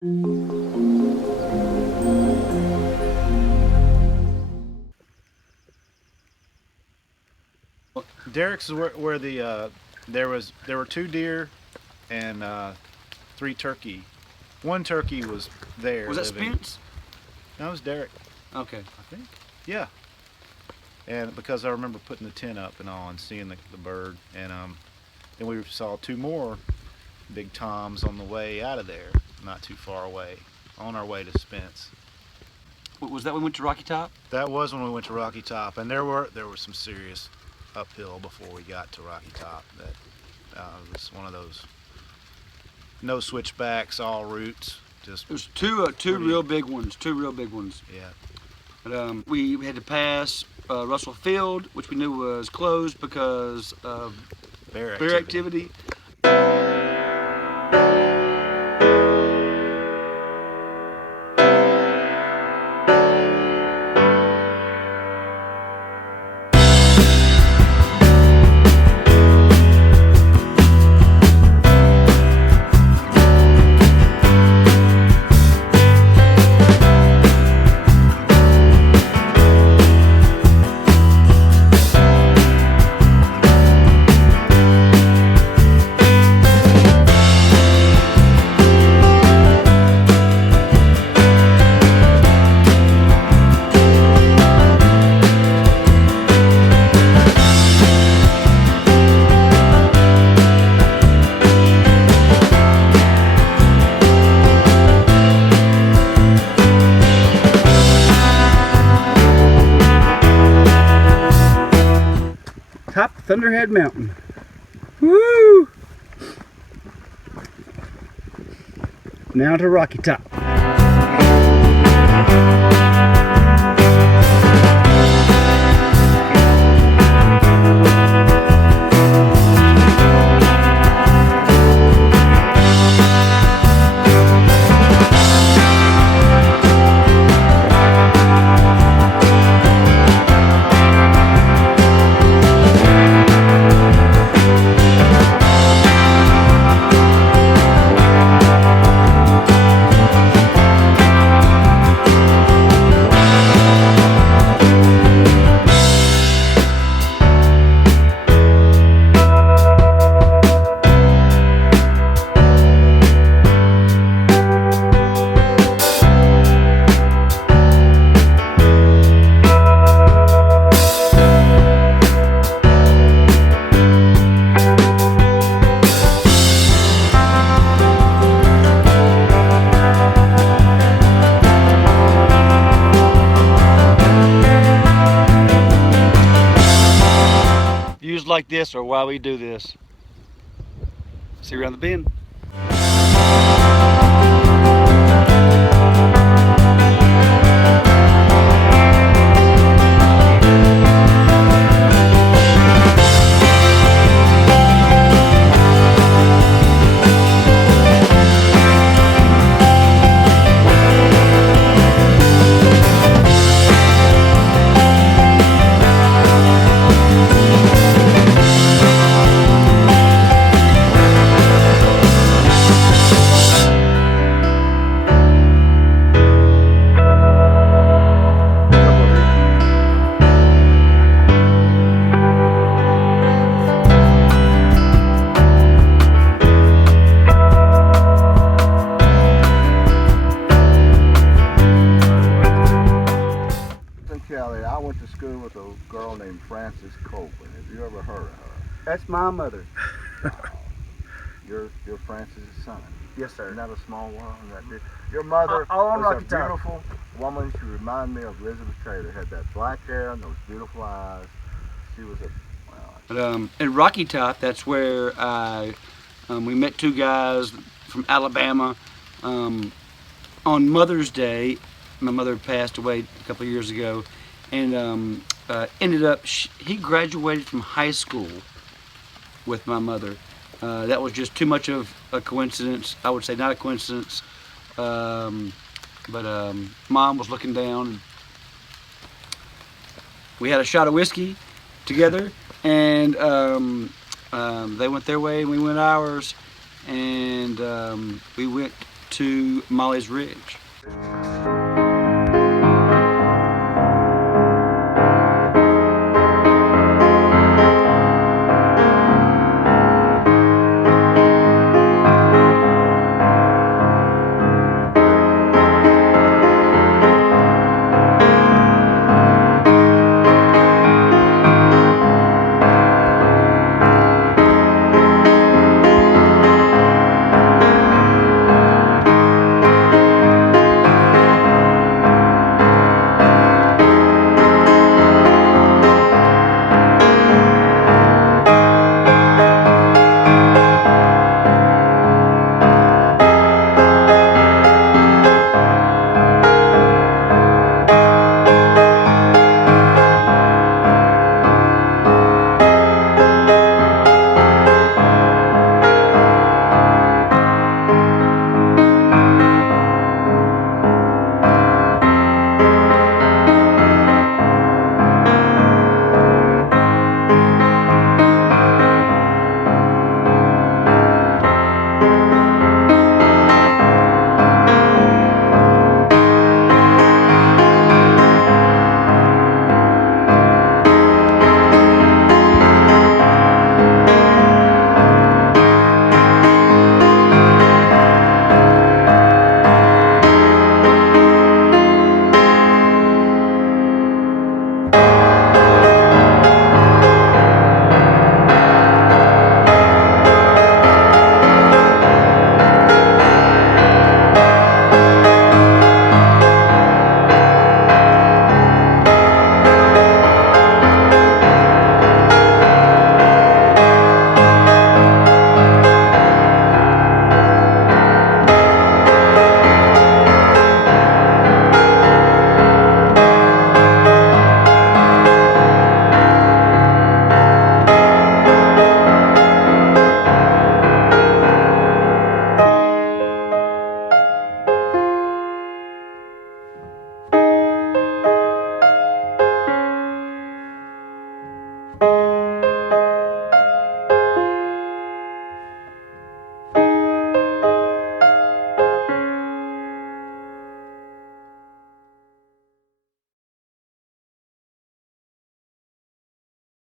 Derrick's is where the there were 2 deer and 3 turkey. 1 turkey was there. Was that living. Spence? No, it was Derrick. Okay. I think. Yeah. And because I remember putting the tent up and all and seeing the bird, and then we saw 2 more big toms on the way out of there, not too far away, on our way to Spence. Was that when we went to Rocky Top? That was when we went to Rocky Top, and there were some serious uphill before we got to Rocky Top. That was one of those no switchbacks, all routes. Just There's two real big ones. Yeah. But, we had to pass Russell Field, which we knew was closed because of bear activity. Top of Thunderhead Mountain. Woo! Now to Rocky Top. Views like this are why we do this. See you around the bend. I went to school with a girl named Frances Copeland. Have you ever heard of her? That's my mother. You're Frances' son. Yes, sir. Isn't that a small world? Your mother was a beautiful woman. She reminded me of Elizabeth Taylor. Had that black hair and those beautiful eyes. She was a in Rocky Top, that's where we met 2 guys from Alabama. On Mother's Day, my mother passed away a couple of years ago, and ended up, he graduated from high school with my mother. That was just too much of a coincidence. I would say not a coincidence, but Mom was looking down. And we had a shot of whiskey together, and they went their way and we went ours, and we went to Molly's Ridge.